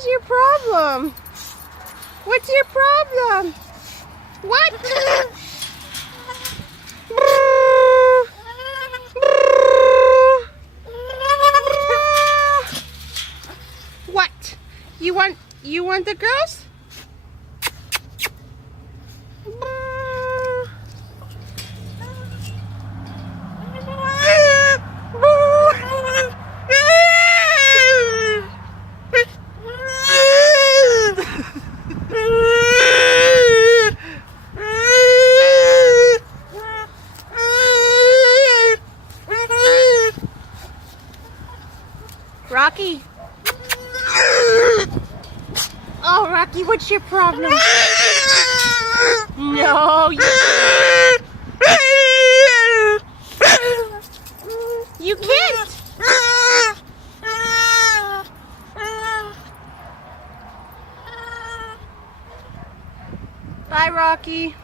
is your problem? What's your problem? What? What? You want the girls? Rocky. Oh, Rocky, what's your problem? No, you can't. Bye, Rocky.